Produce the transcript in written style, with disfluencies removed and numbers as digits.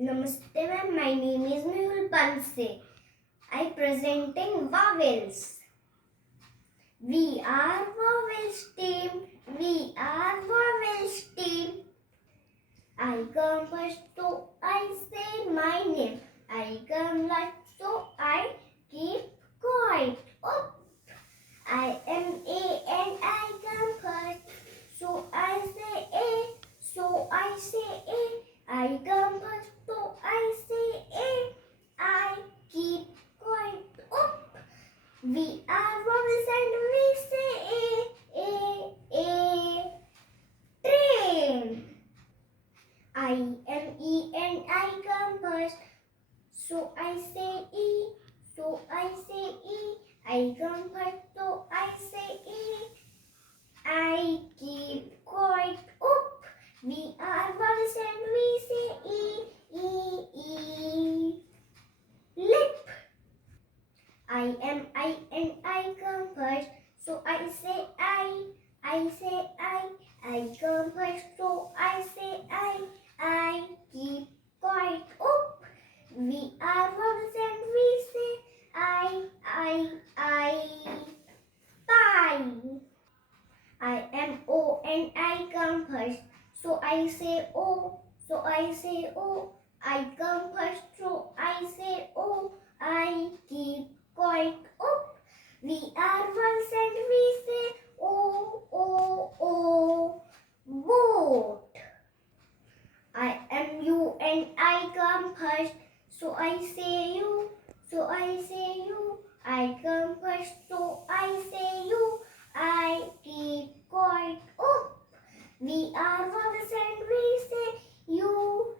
Namaste ma'am, my name is Mehul Panse. I presenting vowels. We are vowels team. We are vowels team. I come first, so I say my name. I come last, so I keep quiet. Oh, I am A and I come first, so I say A. So I say A. I come first, so I say A. I keep quiet. Oh, we are vowels and we say A. Train. I am E and I come first, so I say E. So I say E. I come first, so I say E. I keep quiet. Up. We are vowels and we say E. Lip. I am I and I come first, so I say I. I say I come first, so I say I keep quiet. Up. We are vowels and we say I. Pie. I am O and I come first, so I say O. So I say O. I come first, so I say O. I keep quiet. Up. We are vowels and we say O. Boat. I am U and I come first, so I say U. So I say U. I come first, so I say U. I keep quiet. Up. We are vowels and we say U.